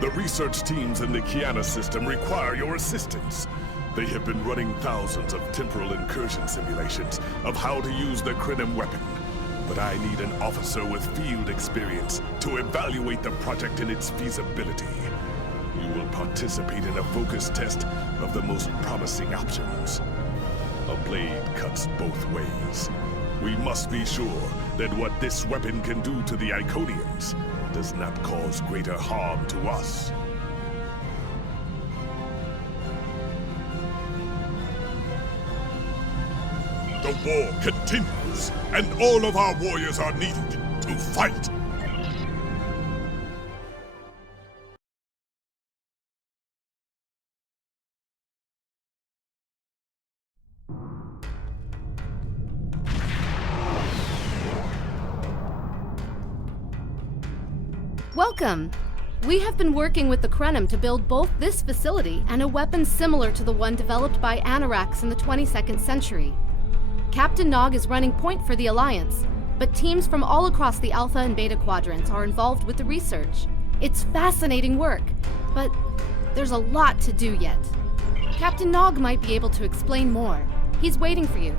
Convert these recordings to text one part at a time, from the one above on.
The research teams in the Kiana system require your assistance. They have been running thousands of temporal incursion simulations of how to use the Klingon weapon. But I need an officer with field experience to evaluate the project and its feasibility. You will participate in a focus test of the most promising options. A blade cuts both ways. We must be sure that what this weapon can do to the Iconians does not cause greater harm to us. The war continues, and all of our warriors are needed to fight. Welcome! We have been working with the Krenum to build both this facility and a weapon similar to the one developed by Anoraks in the 22nd century. Captain Nog is running point for the Alliance, but teams from all across the Alpha and Beta quadrants are involved with the research. It's fascinating work, but there's a lot to do yet. Captain Nog might be able to explain more. He's waiting for you.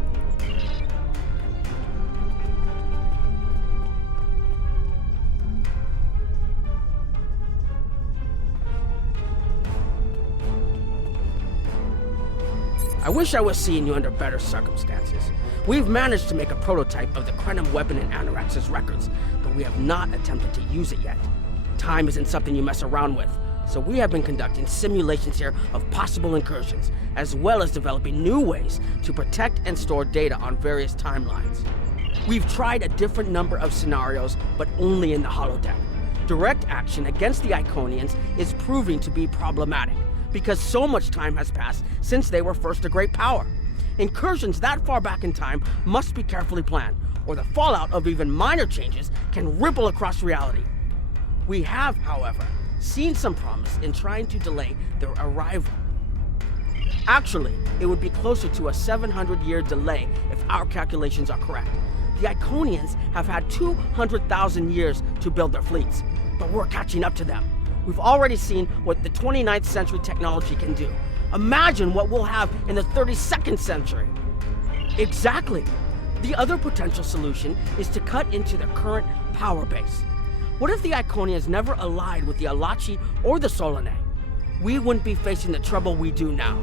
I wish I was seeing you under better circumstances. We've managed to make a prototype of the Krenum weapon in Anorax's records, but we have not attempted to use it yet. Time isn't something you mess around with, so we have been conducting simulations here of possible incursions, as well as developing new ways to protect and store data on various timelines. We've tried a different number of scenarios, but only in the holodeck. Direct action against the Iconians is proving to be problematic, because so much time has passed since they were first a great power. Incursions that far back in time must be carefully planned, or the fallout of even minor changes can ripple across reality. We have, however, seen some promise in trying to delay their arrival. Actually, it would be closer to a 700-year delay if our calculations are correct. The Iconians have had 200,000 years to build their fleets, but we're catching up to them. We've already seen what the 29th century technology can do. Imagine what we'll have in the 32nd century. Exactly. The other potential solution is to cut into the current power base. What if the Iconians never allied with the Alachi or the Solanae? We wouldn't be facing the trouble we do now.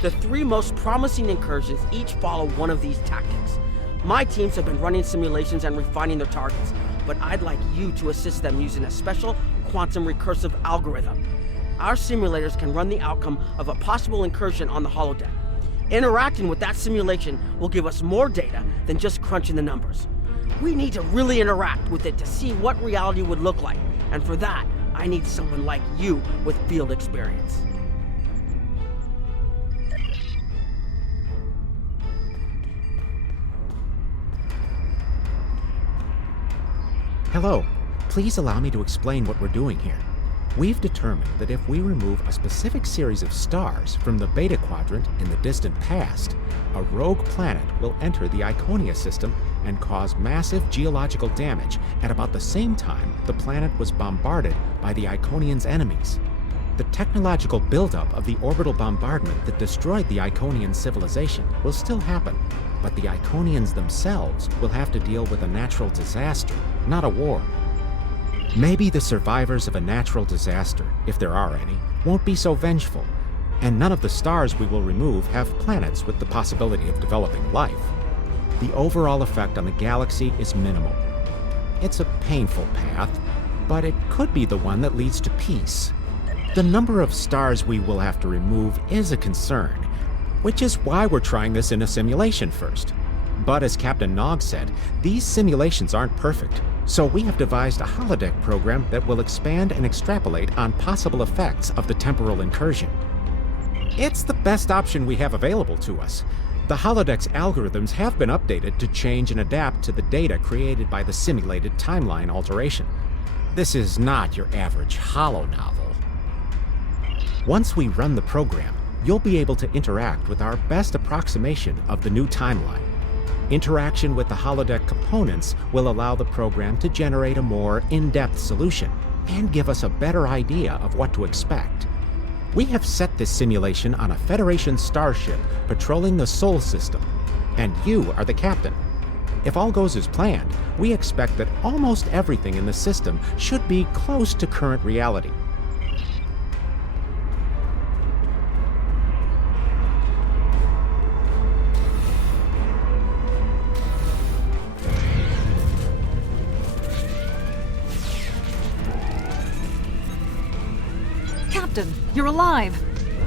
The three most promising incursions each follow one of these tactics. My teams have been running simulations and refining their targets, but I'd like you to assist them using a special quantum recursive algorithm. Our simulators can run the outcome of a possible incursion on the holodeck. Interacting with that simulation will give us more data than just crunching the numbers. We need to really interact with it to see what reality would look like, and for that, I need someone like you with field experience. Hello. Please allow me to explain what we're doing here. We've determined that if we remove a specific series of stars from the Beta Quadrant in the distant past, a rogue planet will enter the Iconia system and cause massive geological damage at about the same time the planet was bombarded by the Iconians' enemies. The technological buildup of the orbital bombardment that destroyed the Iconian civilization will still happen, but the Iconians themselves will have to deal with a natural disaster, not a war. Maybe the survivors of a natural disaster, if there are any, won't be so vengeful, and none of the stars we will remove have planets with the possibility of developing life. The overall effect on the galaxy is minimal. It's a painful path, but it could be the one that leads to peace. The number of stars we will have to remove is a concern, which is why we're trying this in a simulation first. But as Captain Nog said, these simulations aren't perfect, so we have devised a holodeck program that will expand and extrapolate on possible effects of the temporal incursion. It's the best option we have available to us. The holodeck's algorithms have been updated to change and adapt to the data created by the simulated timeline alteration. This is not your average holo novel. Once we run the program, you'll be able to interact with our best approximation of the new timeline. Interaction with the holodeck components will allow the program to generate a more in-depth solution, and give us a better idea of what to expect. We have set this simulation on a Federation starship patrolling the Sol system, and you are the captain. If all goes as planned, we expect that almost everything in the system should be close to current reality. Captain, you're alive!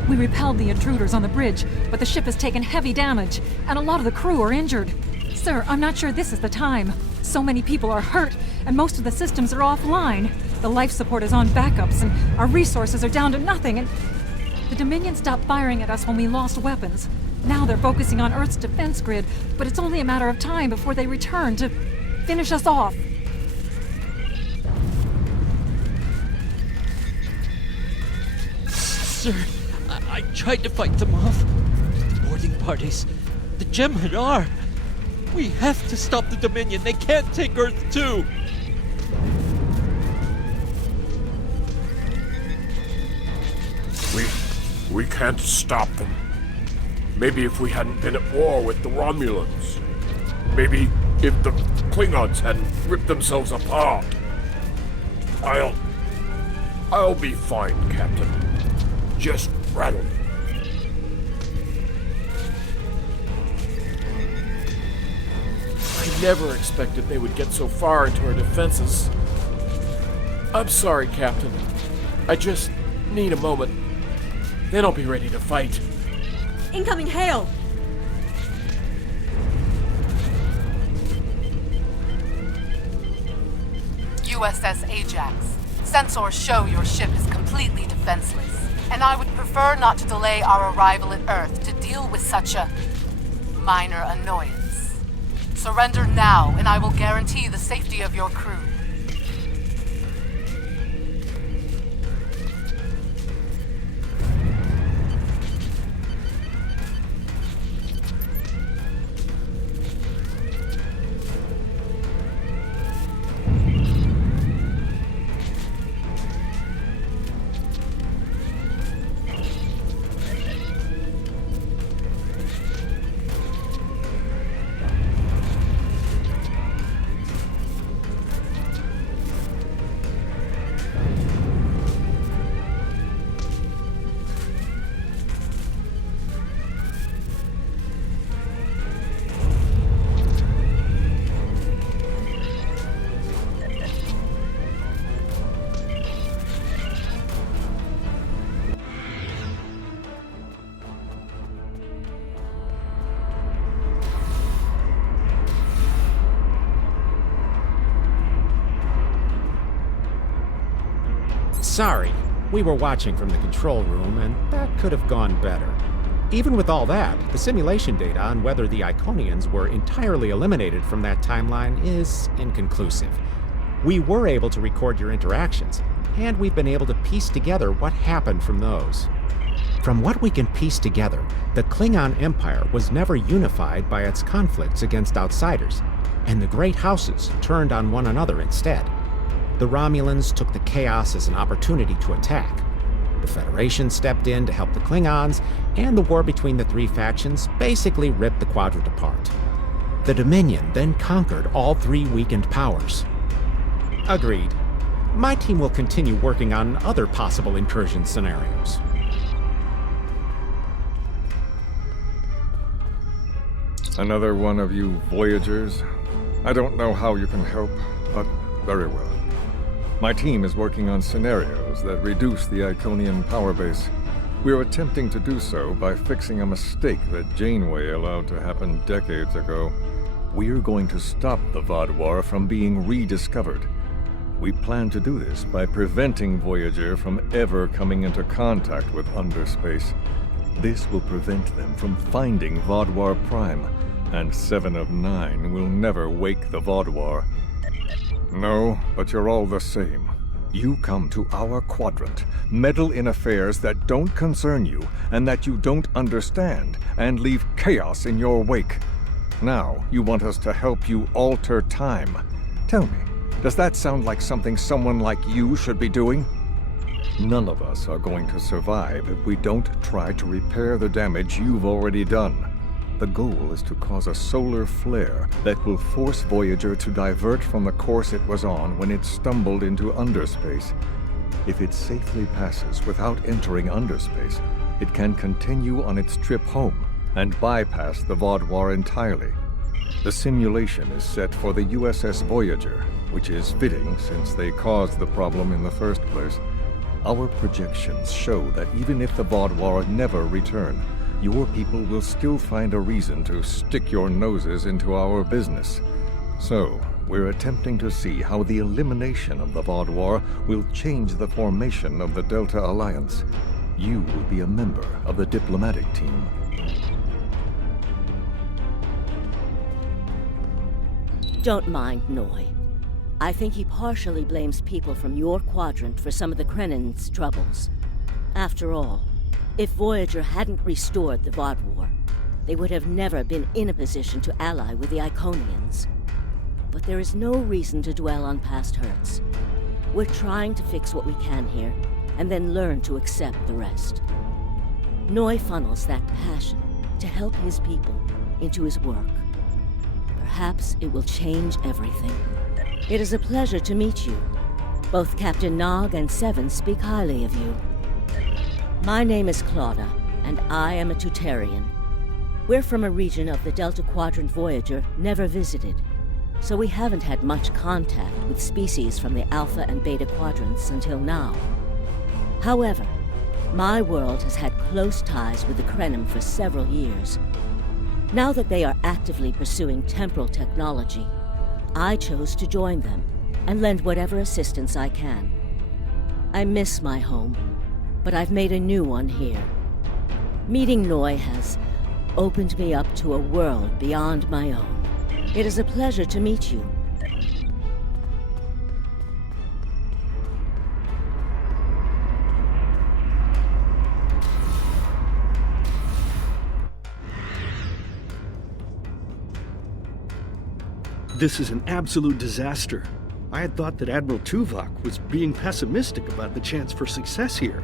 We repelled the intruders on the bridge, but the ship has taken heavy damage, and a lot of the crew are injured. Sir, I'm not sure this is the time. So many people are hurt, and most of the systems are offline. The life support is on backups, and our resources are down to nothing, and... The Dominion stopped firing at us when we lost weapons. Now they're focusing on Earth's defense grid, but it's only a matter of time before they return to finish us off. Sir, I tried to fight them off. Boarding parties. The Jem'Hadar. We have to stop the Dominion. They can't take Earth too. We can't stop them. Maybe if we hadn't been at war with the Romulans. Maybe if the Klingons hadn't ripped themselves apart. I'll be fine, Captain. Just rattle. I never expected they would get so far into our defenses. I'm sorry, Captain. I just need a moment. Then I'll be ready to fight. Incoming hail! USS Ajax. Sensors show your ship is completely defenseless, and I would prefer not to delay our arrival at Earth to deal with such a minor annoyance. Surrender now, and I will guarantee the safety of your crew. Sorry, we were watching from the control room, and that could have gone better. Even with all that, the simulation data on whether the Iconians were entirely eliminated from that timeline is inconclusive. We were able to record your interactions, and we've been able to piece together what happened from those. From what we can piece together, the Klingon Empire was never unified by its conflicts against outsiders, and the great houses turned on one another instead. The Romulans took the chaos as an opportunity to attack. The Federation stepped in to help the Klingons, and the war between the three factions basically ripped the quadrant apart. The Dominion then conquered all three weakened powers. Agreed. My team will continue working on other possible incursion scenarios. Another one of you Voyagers? I don't know how you can help, but very well. My team is working on scenarios that reduce the Iconian power base. We're attempting to do so by fixing a mistake that Janeway allowed to happen decades ago. We're going to stop the Vaadwaur from being rediscovered. We plan to do this by preventing Voyager from ever coming into contact with Underspace. This will prevent them from finding Vaadwaur Prime, and 7 of 9 will never wake the Vaadwaur. No, but you're all the same. You come to our quadrant, meddle in affairs that don't concern you and that you don't understand, and leave chaos in your wake. Now, you want us to help you alter time. Tell me, Does that sound like something someone like you should be doing? None of us are going to survive if we don't try to repair the damage you've already done. The goal is to cause a solar flare that will force Voyager to divert from the course it was on when it stumbled into underspace. If it safely passes without entering underspace, it can continue on its trip home and bypass the Vaudouar entirely. The simulation is set for the USS Voyager, which is fitting since they caused the problem in the first place. Our projections show that even if the Vaudouar never return, your people will still find a reason to stick your noses into our business. So, we're attempting to see how the elimination of the Vaudouar will change the formation of the Delta Alliance. You will be a member of the diplomatic team. Don't mind Noi. I think he partially blames people from your quadrant for some of the Krennin's troubles. After all, if Voyager hadn't restored the Vaudouar, they would have never been in a position to ally with the Iconians. But there is no reason to dwell on past hurts. We're trying to fix what we can here, and then learn to accept the rest. Noi funnels that passion to help his people into his work. Perhaps it will change everything. It is a pleasure to meet you. Both Captain Nog and Seven speak highly of you. My name is Claudia, and I am a Tutarian. We're from a region of the Delta Quadrant Voyager never visited, so we haven't had much contact with species from the Alpha and Beta Quadrants until now. However, my world has had close ties with the Krenim for several years. Now that they are actively pursuing temporal technology, I chose to join them and lend whatever assistance I can. I miss my home, but I've made a new one here. Meeting Noi has opened me up to a world beyond my own. It is a pleasure to meet you. This is an absolute disaster. I had thought that Admiral Tuvok was being pessimistic about the chance for success here.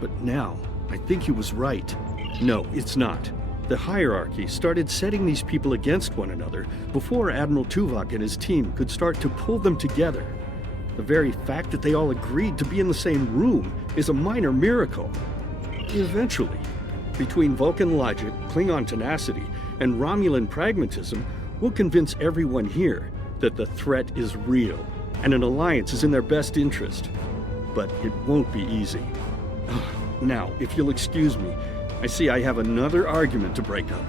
But now, I think he was right. No, it's not. The hierarchy started setting these people against one another before Admiral Tuvok and his team could start to pull them together. The very fact that they all agreed to be in the same room is a minor miracle. Eventually, between Vulcan logic, Klingon tenacity, and Romulan pragmatism, we'll convince everyone here that the threat is real, and an alliance is in their best interest. But it won't be easy. Now, if you'll excuse me, I see I have another argument to break up.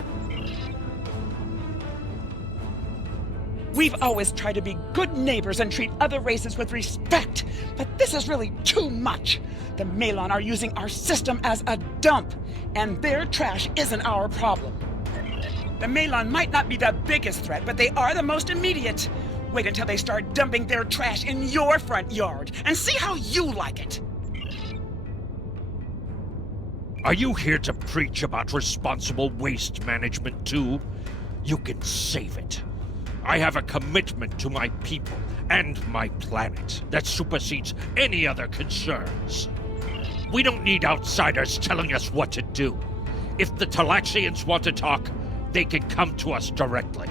We've always tried to be good neighbors and treat other races with respect, but this is really too much. The Malon are using our system as a dump, and their trash isn't our problem. The Malon might not be the biggest threat, but they are the most immediate. Wait until they start dumping their trash in your front yard, and see how you like it. Are you here to preach about responsible waste management too? You can save it. I have a commitment to my people and my planet that supersedes any other concerns. We don't need outsiders telling us what to do. If the Talaxians want to talk, they can come to us directly.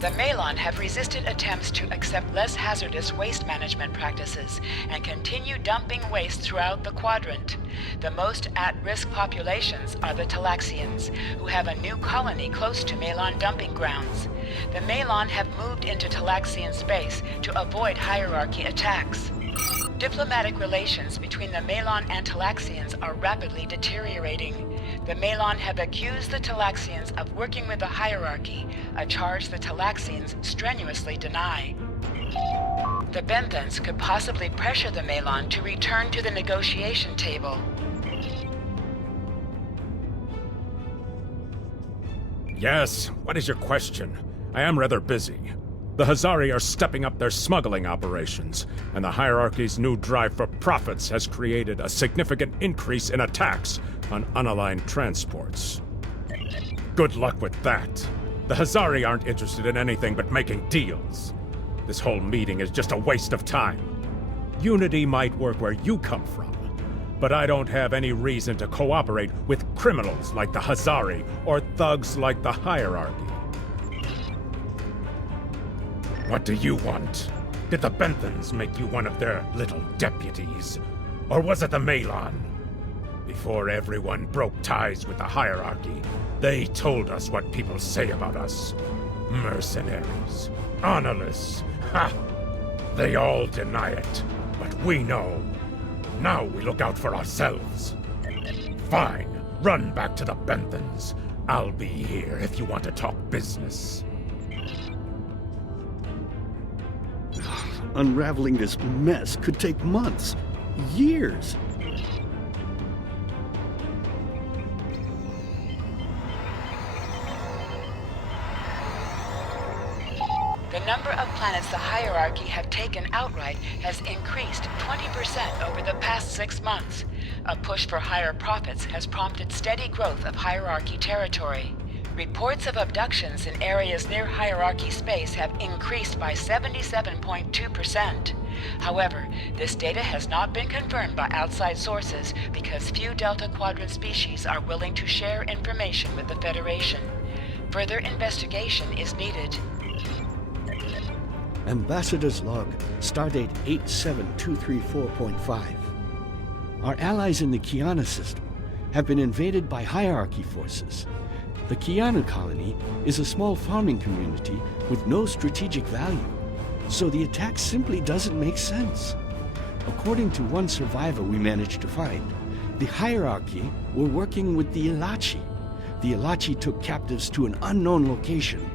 The Malon have resisted attempts to accept less hazardous waste management practices and continue dumping waste throughout the quadrant. The most at-risk populations are the Talaxians, who have a new colony close to Malon dumping grounds. The Malon have moved into Talaxian space to avoid hierarchy attacks. Diplomatic relations between the Malon and Talaxians are rapidly deteriorating. The Malon have accused the Talaxians of working with the hierarchy, a charge the Talaxians strenuously deny. The Benthans could possibly pressure the Malon to return to the negotiation table. Yes, what is your question? I am rather busy. The Hazari are stepping up their smuggling operations, and the hierarchy's new drive for profits has created a significant increase in attacks on unaligned transports. Good luck with that. The Hazari aren't interested in anything but making deals. This whole meeting is just a waste of time. Unity might work where you come from, but I don't have any reason to cooperate with criminals like the Hazari or thugs like the hierarchy. What do you want? Did the Benthans make you one of their little deputies? Or was it the Malon? Before everyone broke ties with the hierarchy, they told us what people say about us. Mercenaries. Honorless. Ha! They all deny it, but we know. Now we look out for ourselves. Fine, run back to the Benthans. I'll be here if you want to talk business. Unraveling this mess could take months, years. The number of planets the hierarchy have taken outright has increased 20% over the past 6 months. A push for higher profits has prompted steady growth of hierarchy territory. Reports of abductions in areas near hierarchy space have increased by 77.2%. However, this data has not been confirmed by outside sources because few Delta Quadrant species are willing to share information with the Federation. Further investigation is needed. Ambassador's log, stardate 87234.5. Our allies in the Kiana system have been invaded by hierarchy forces. The Kiana colony is a small farming community with no strategic value, so the attack simply doesn't make sense. According to one survivor we managed to find, the hierarchy were working with the Ilachi. The Ilachi took captives to an unknown location.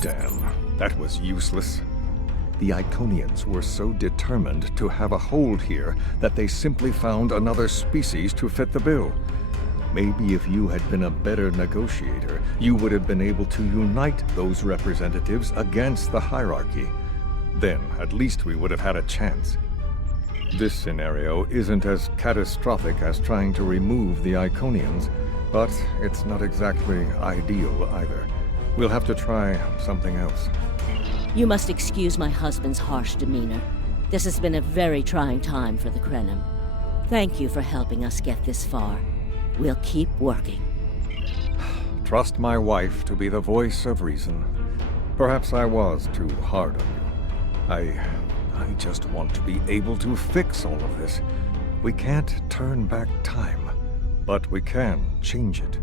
Damn, that was useless. The Iconians were so determined to have a hold here that they simply found another species to fit the bill. Maybe if you had been a better negotiator, you would have been able to unite those representatives against the hierarchy. Then, at least we would have had a chance. This scenario isn't as catastrophic as trying to remove the Iconians, but it's not exactly ideal either. We'll have to try something else. You must excuse my husband's harsh demeanor. This has been a very trying time for the Krenim. Thank you for helping us get this far. We'll keep working. Trust my wife to be the voice of reason. Perhaps I was too hard on you. I just want to be able to fix all of this. We can't turn back time, but we can change it.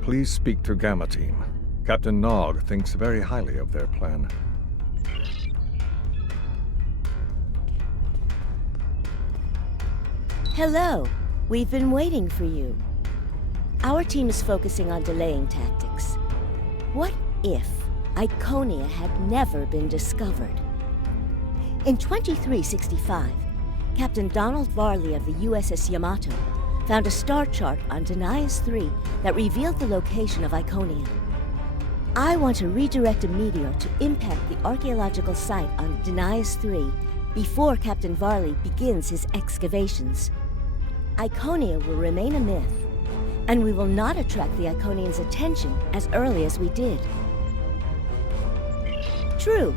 Please speak to Gamma Team. Captain Nog thinks very highly of their plan. Hello. We've been waiting for you. Our team is focusing on delaying tactics. What if Iconia had never been discovered? In 2365, Captain Donald Varley of the USS Yamato found a star chart on Denias 3 that revealed the location of Iconia. I want to redirect a meteor to impact the archaeological site on Denias 3 before Captain Varley begins his excavations. Iconia will remain a myth, and we will not attract the Iconians' attention as early as we did. True,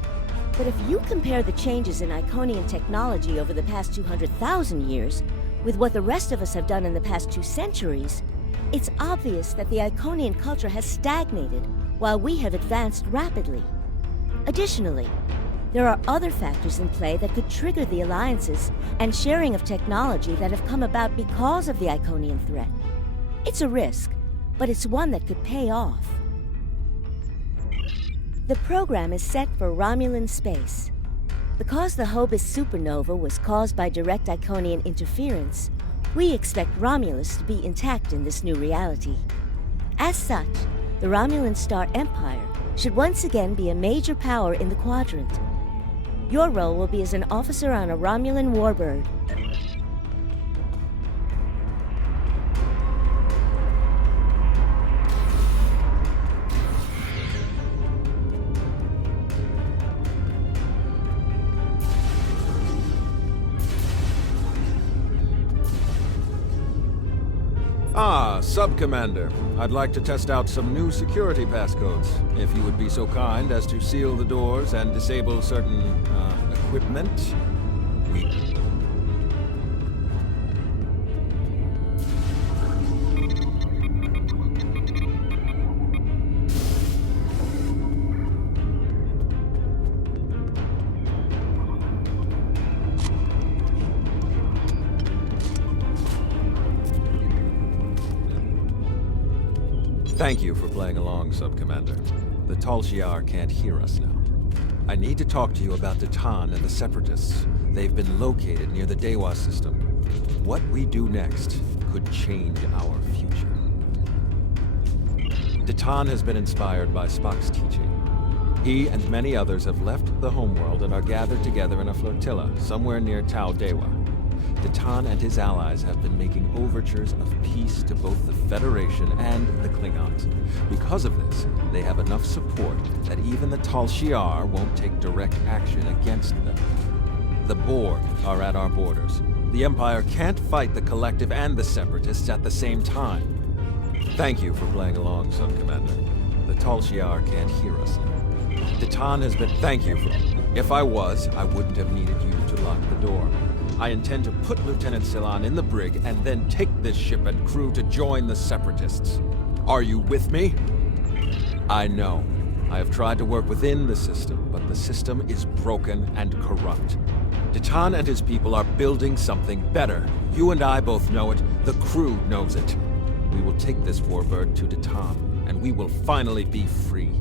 but if you compare the changes in Iconian technology over the past 200,000 years with what the rest of us have done in the past 2 centuries, it's obvious that the Iconian culture has stagnated while we have advanced rapidly. Additionally, there are other factors in play that could trigger the alliances and sharing of technology that have come about because of the Iconian threat. It's a risk, but it's one that could pay off. The program is set for Romulan space. Because the Hobus supernova was caused by direct Iconian interference, we expect Romulus to be intact in this new reality. As such, the Romulan Star Empire should once again be a major power in the quadrant. Your role will be as an officer on a Romulan warbird. Ah, Sub-Commander. I'd like to test out some new security passcodes, if you would be so kind as to seal the doors and disable certain, equipment. Thank you for playing along, Sub-Commander. The Tal Shiar can't hear us now. I need to talk to you about Datan and the Separatists. They've been located near the Dewa system. What we do next could change our future. Datan has been inspired by Spock's teaching. He and many others have left the homeworld and are gathered together in a flotilla somewhere near Tau Dewa. Datan and his allies have been making overtures of peace to both the Federation and the Klingons. Because of this, they have enough support that even the Tal Shiar won't take direct action against them. The Borg are at our borders. The Empire can't fight the Collective and the Separatists at the same time. Thank you for playing along, Sub-Commander. The Tal Shiar can't hear us now. Datan has been... Thank you for... If I was, I wouldn't have needed you to lock the door. I intend to put Lieutenant Silan in the brig and then take this ship and crew to join the Separatists. Are you with me? I know. I have tried to work within the system, but the system is broken and corrupt. Datan and his people are building something better. You and I both know it. The crew knows it. We will take this warbird to Datan, and we will finally be free.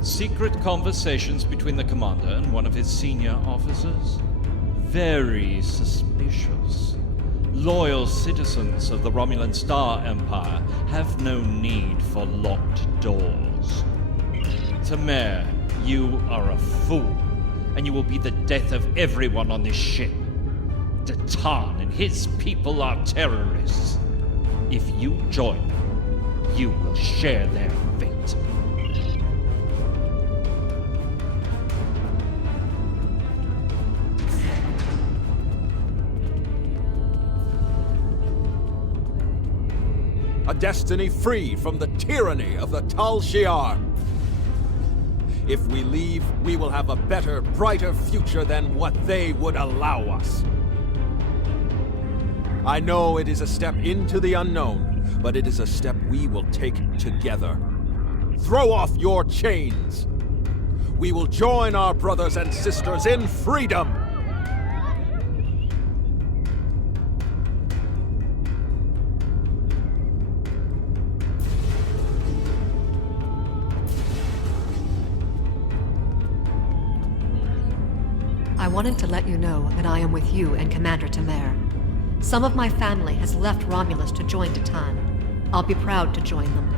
Secret conversations between the commander and one of his senior officers? Very suspicious. Loyal citizens of the Romulan Star Empire have no need for locked doors. Tamer, you are a fool, and you will be the death of everyone on this ship. Datan and his people are terrorists. If you join them, you will share their fate. A destiny free from the tyranny of the Tal Shiar. If we leave, we will have a better, brighter future than what they would allow us. I know it is a step into the unknown, but it is a step we will take together. Throw off your chains. We will join our brothers and sisters in freedom. I wanted to let you know that I am with you and Commander Tamer. Some of my family has left Romulus to join Datan. I'll be proud to join them.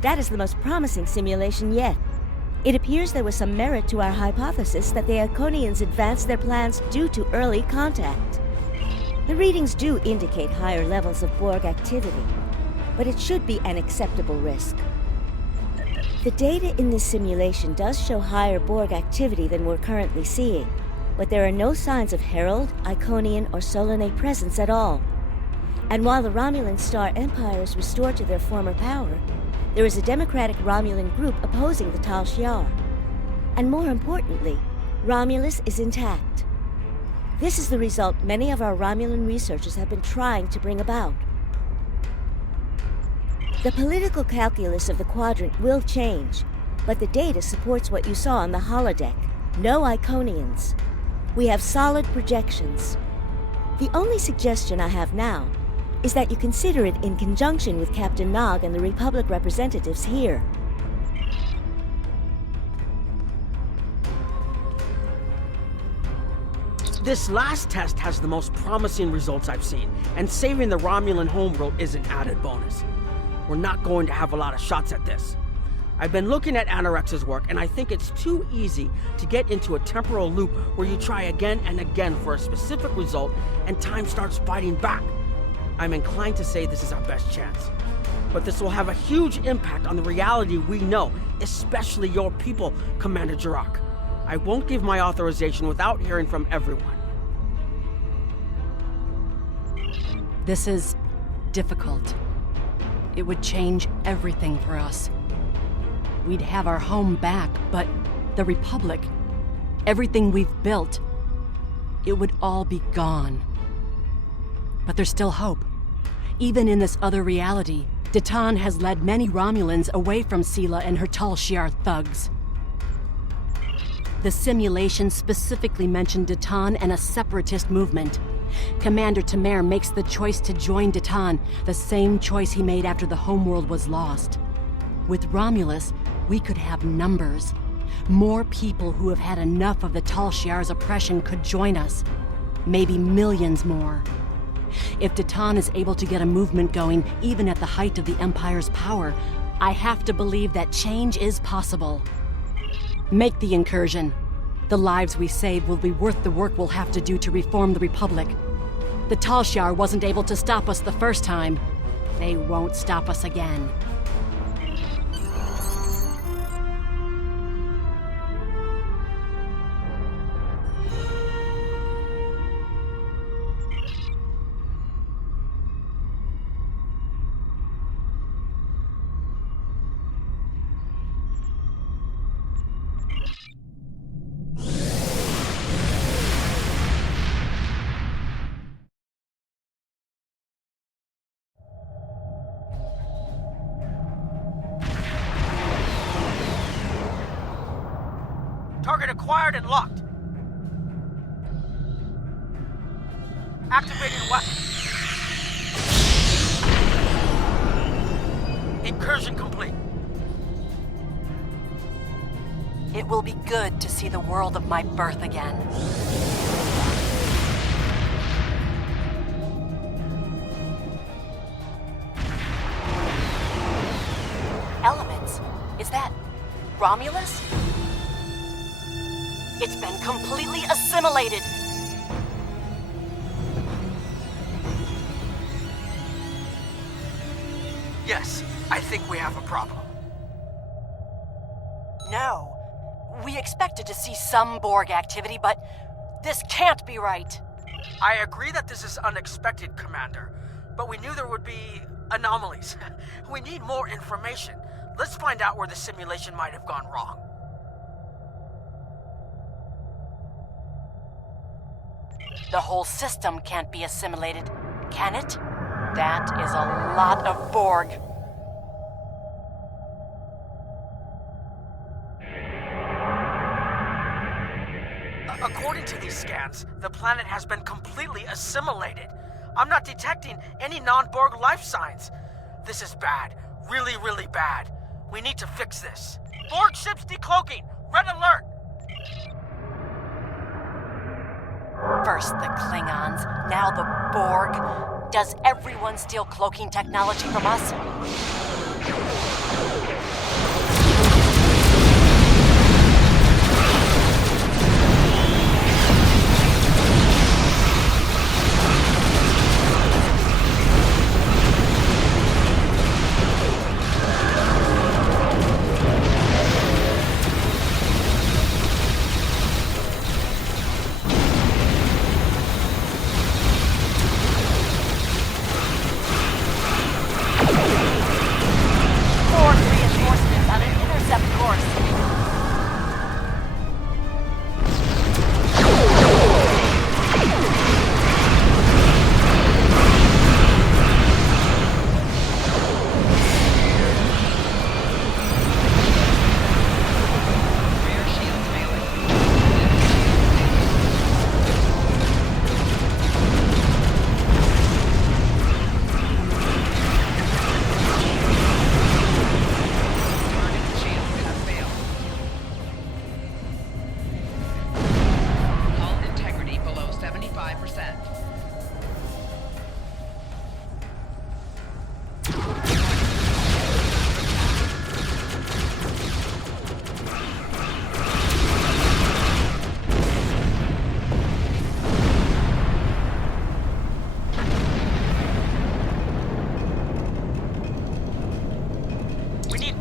That is the most promising simulation yet. It appears there was some merit to our hypothesis that the Iconians advanced their plans due to early contact. The readings do indicate higher levels of Borg activity, but it should be an acceptable risk. The data in this simulation does show higher Borg activity than we're currently seeing, but there are no signs of Herald, Iconian, or Solanae presence at all. And while the Romulan Star Empire is restored to their former power, there is a democratic Romulan group opposing the Tal Shiar. And more importantly, Romulus is intact. This is the result many of our Romulan researchers have been trying to bring about. The political calculus of the Quadrant will change, but the data supports what you saw on the holodeck. No Iconians. We have solid projections. The only suggestion I have now is that you consider it in conjunction with Captain Nog and the Republic representatives here. This last test has the most promising results I've seen, and saving the Romulan homeworld is an added bonus. We're not going to have a lot of shots at this. I've been looking at Anorex's work, and I think it's too easy to get into a temporal loop where you try again and again for a specific result, and time starts fighting back. I'm inclined to say this is our best chance. But this will have a huge impact on the reality we know, especially your people, Commander Jirok. I won't give my authorization without hearing from everyone. This is difficult. It would change everything for us. We'd have our home back, but the Republic, everything we've built, it would all be gone. But there's still hope. Even in this other reality, Datan has led many Romulans away from Sela and her Tal Shiar thugs. The simulation specifically mentioned Datan and a separatist movement. Commander Tamer makes the choice to join Datan, the same choice he made after the homeworld was lost. With Romulus, we could have numbers. More people who have had enough of the Tal Shiar's oppression could join us. Maybe millions more. If Datan is able to get a movement going, even at the height of the Empire's power, I have to believe that change is possible. Make the incursion. The lives we save will be worth the work we'll have to do to reform the Republic. The Tal Shiar wasn't able to stop us the first time. They won't stop us again. Target acquired and locked. Activating weapon. Incursion complete. It will be good to see the world of my birth again. Elements? Is that Romulus? It's been completely assimilated. Yes, I think we have a problem. No. We expected to see some Borg activity, but this can't be right. I agree that this is unexpected, Commander, but we knew there would be anomalies. We need more information. Let's find out where the simulation might have gone wrong. The whole system can't be assimilated, can it? That is a lot of Borg. According to these scans, the planet has been completely assimilated. I'm not detecting any non-Borg life signs. This is bad. Really, really bad. We need to fix this. Borg ships decloaking! Red alert! First the Klingons, now the Borg. Does everyone steal cloaking technology from us?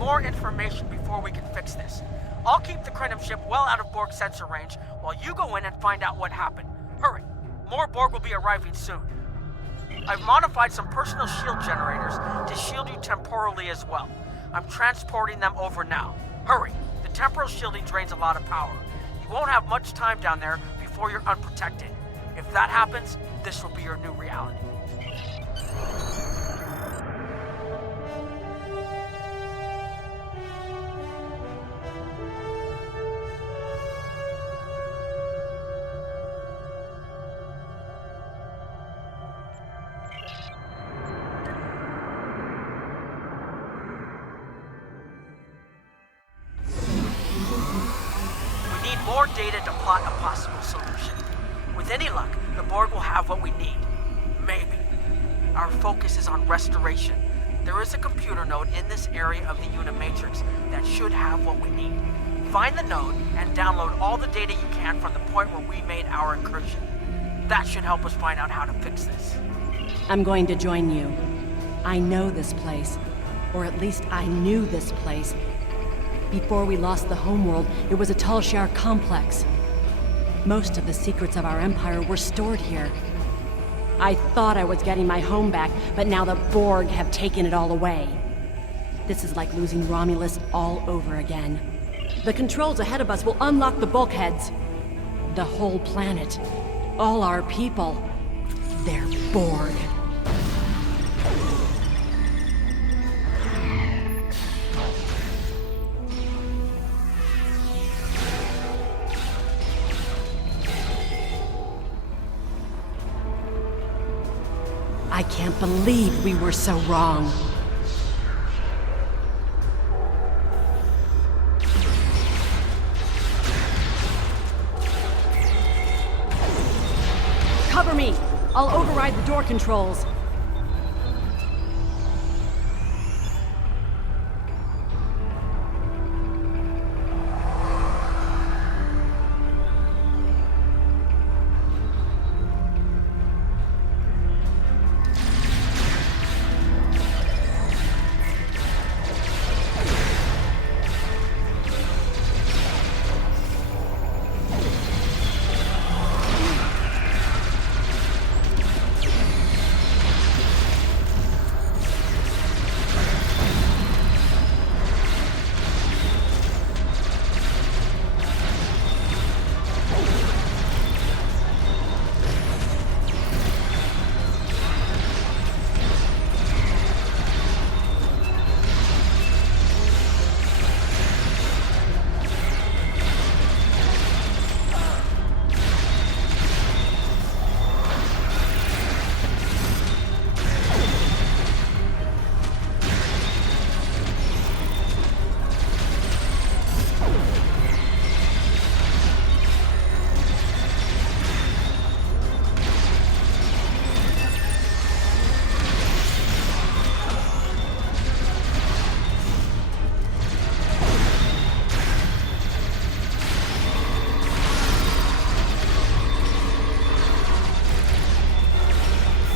more information before we can fix this. I'll keep the Krenim ship well out of Borg sensor range while you go in and find out what happened. Hurry. More Borg will be arriving soon. I've modified some personal shield generators to shield you temporally as well. I'm transporting them over now. Hurry. The temporal shielding drains a lot of power. You won't have much time down there before you're unprotected. If that happens, this will be your new reality. More data to plot a possible solution. With any luck, the Borg will have what we need. Maybe. Our focus is on restoration. There is a computer node in this area of the Unimatrix that should have what we need. Find the node and download all the data you can from the point where we made our incursion. That should help us find out how to fix this. I'm going to join you. I know this place. Or at least I knew this place. Before we lost the homeworld, it was a Talshar complex. Most of the secrets of our empire were stored here. I thought I was getting my home back, but now the Borg have taken it all away. This is like losing Romulus all over again. The controls ahead of us will unlock the bulkheads. The whole planet. All our people. They're Borg. I can't believe we were so wrong. Cover me! I'll override the door controls.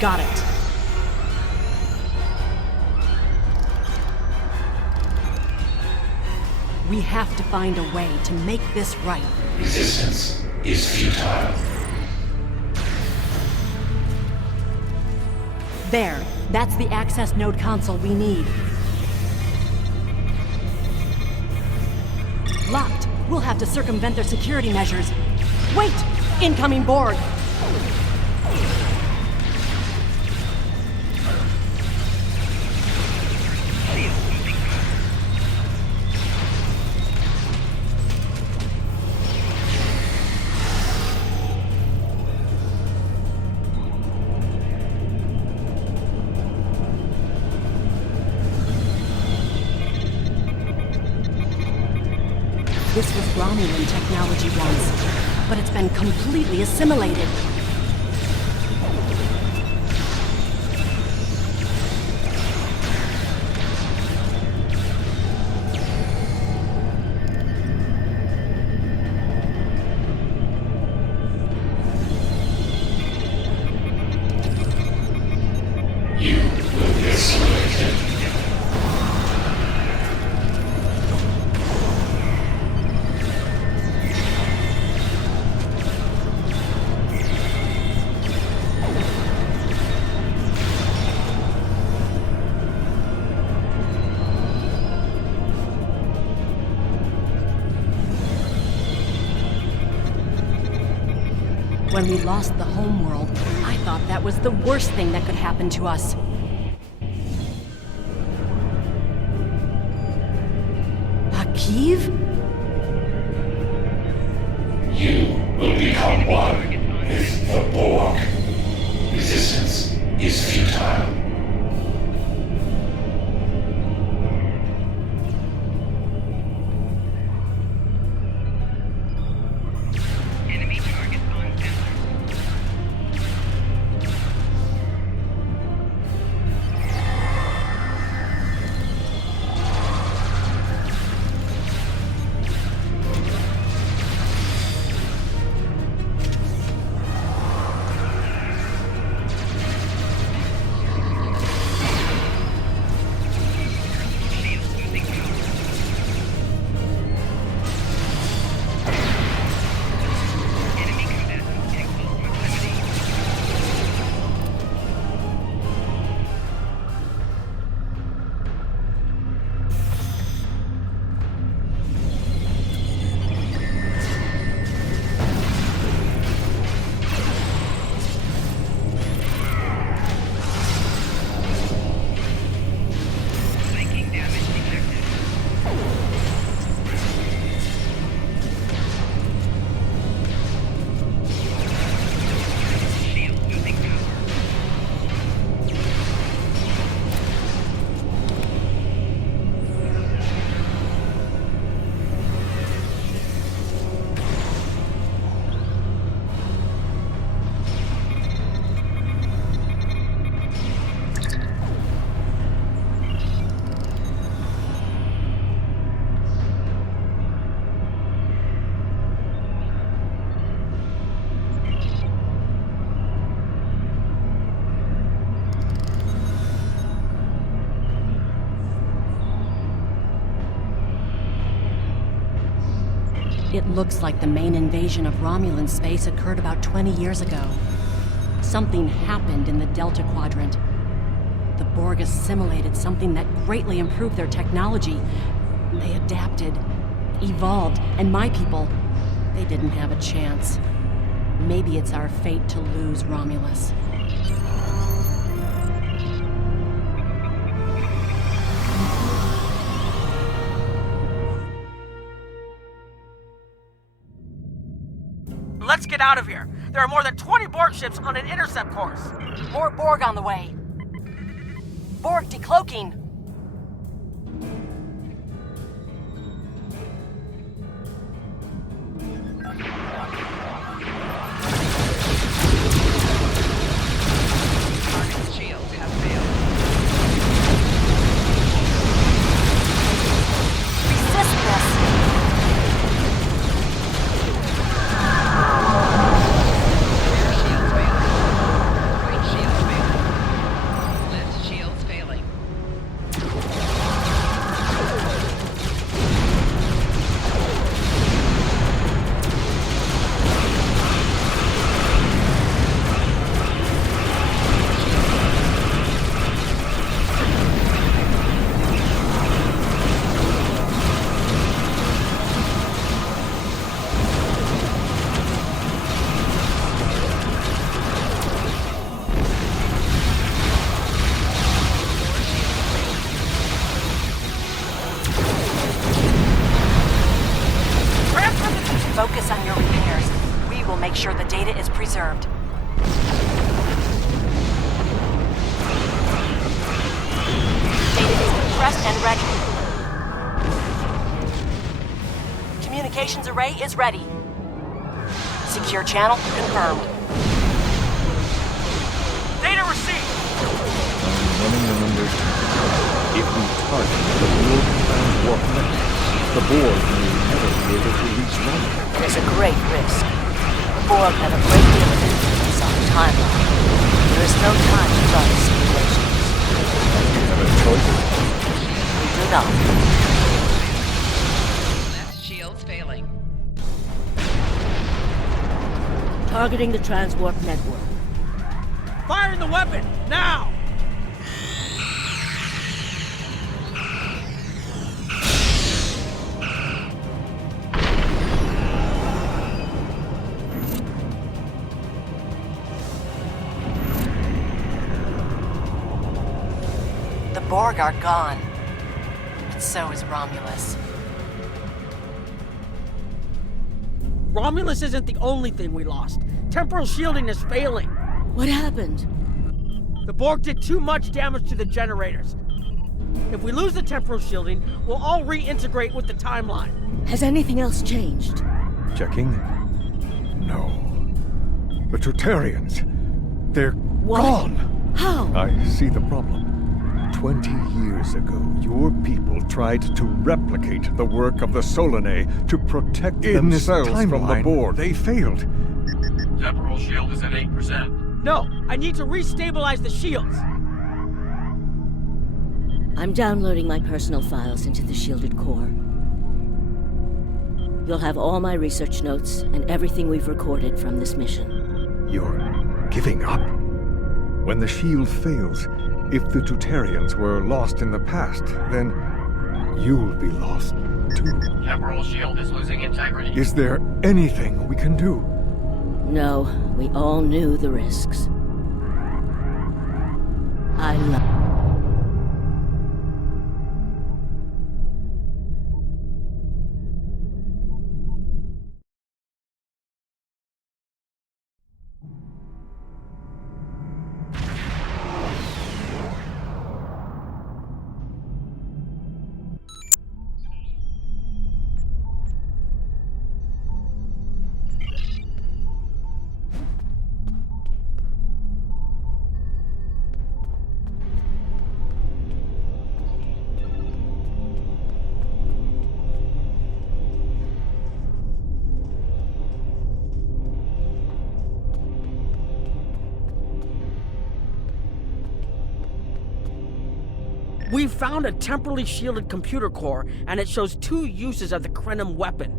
Got it. We have to find a way to make this right. Resistance is futile. There. That's the access node console we need. Locked. We'll have to circumvent their security measures. Wait! Incoming Borg! This was Romulan technology once, but it's been completely assimilated. You will be assimilated. When we lost the homeworld, I thought that was the worst thing that could happen to us. Akiv? You will become one with the Borg. Resistance is futile. It looks like the main invasion of Romulan space occurred about 20 years ago. Something happened in the Delta Quadrant. The Borg assimilated something that greatly improved their technology. They adapted, evolved, and my people, they didn't have a chance. Maybe it's our fate to lose Romulus. Let's get out of here. There are more than 20 Borg ships on an intercept course. More Borg on the way. Borg decloaking. Target's shields have failed. Resist this. Focus on your repairs. We will make sure the data is preserved. Data is compressed and ready. Communications array is ready. Secure channel confirmed. Data received! Running the numbers. If we target the Borg transport network, the Borg may never be able to reach London. It is a great risk. The Borg have a great deal of influence on the timeline. There is no time to run simulations. Do you have a choice? We do not. Left shields failing. Targeting the transwarp network. Firing the weapon, now! The Borg are gone. And so is Romulus. Romulus isn't the only thing we lost. Temporal shielding is failing. What happened? The Borg did too much damage to the generators. If we lose the temporal shielding, we'll all reintegrate with the timeline. Has anything else changed? Checking? No. The Tutarians. They're gone! How? I see the problem. 20 years ago, your people tried to replicate the work of the Solanae to protect themselves from the Borg. They failed. Temporal shield is at 8%. No, I need to restabilize the shields. I'm downloading my personal files into the shielded core. You'll have all my research notes and everything we've recorded from this mission. You're giving up? When the shield fails, if the Tutarians were lost in the past, then you'll be lost too. Temporal shield is losing integrity. Is there anything we can do? No, we all knew the risks. I love... We found a temporally shielded computer core, and it shows 2 uses of the Krenum weapon.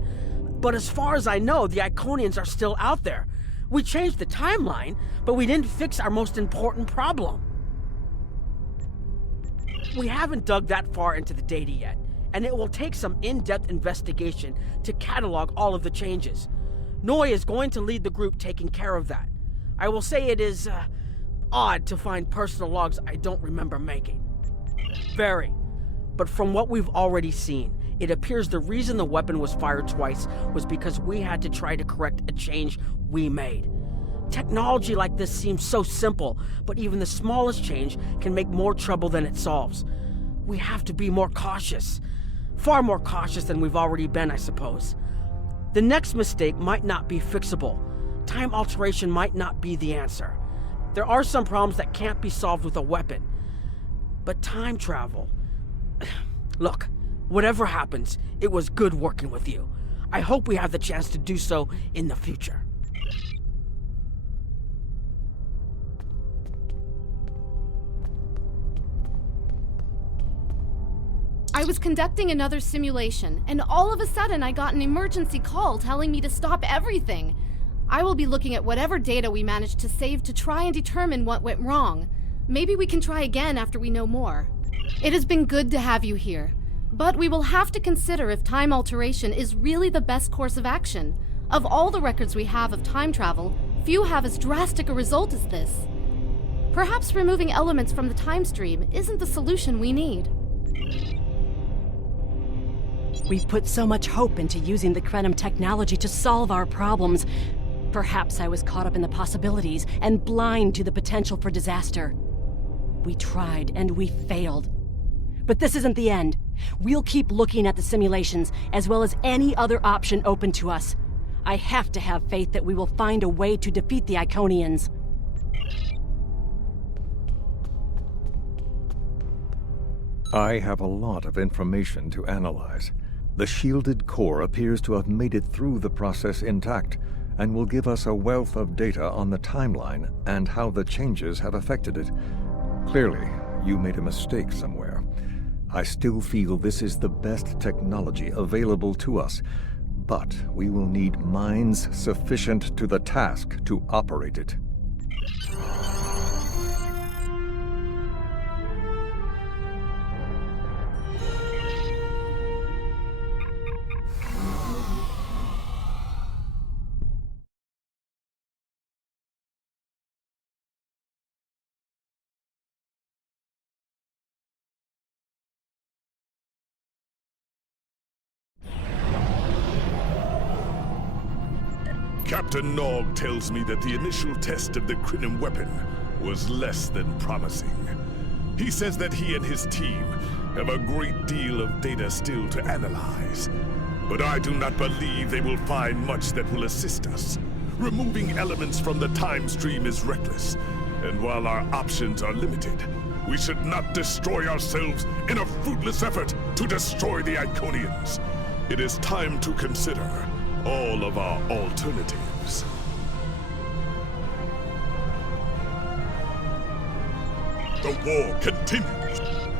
But as far as I know, the Iconians are still out there. We changed the timeline, but we didn't fix our most important problem. We haven't dug that far into the data yet, and it will take some in-depth investigation to catalog all of the changes. Noi is going to lead the group taking care of that. I will say it is, odd to find personal logs I don't remember making. Very. But from what we've already seen, it appears the reason the weapon was fired twice was because we had to try to correct a change we made. Technology like this seems so simple, but even the smallest change can make more trouble than it solves. We have to be more cautious. Far more cautious than we've already been, I suppose. The next mistake might not be fixable. Time alteration might not be the answer. There are some problems that can't be solved with a weapon. But time travel... Look, whatever happens, it was good working with you. I hope we have the chance to do so in the future. I was conducting another simulation, and all of a sudden I got an emergency call telling me to stop everything. I will be looking at whatever data we managed to save to try and determine what went wrong. Maybe we can try again after we know more. It has been good to have you here, but we will have to consider if time alteration is really the best course of action. Of all the records we have of time travel, few have as drastic a result as this. Perhaps removing elements from the time stream isn't the solution we need. We've put so much hope into using the Krenum technology to solve our problems. Perhaps I was caught up in the possibilities and blind to the potential for disaster. We tried and we failed. But this isn't the end. We'll keep looking at the simulations as well as any other option open to us. I have to have faith that we will find a way to defeat the Iconians. I have a lot of information to analyze. The shielded core appears to have made it through the process intact, and will give us a wealth of data on the timeline and how the changes have affected it. Clearly, you made a mistake somewhere. I still feel this is the best technology available to us, but we will need minds sufficient to the task to operate it. Captain Nog tells me that the initial test of the Klingon weapon was less than promising. He says that he and his team have a great deal of data still to analyze. But I do not believe they will find much that will assist us. Removing elements from the time stream is reckless, and while our options are limited, we should not destroy ourselves in a fruitless effort to destroy the Iconians. It is time to consider all of our alternatives. The war continues.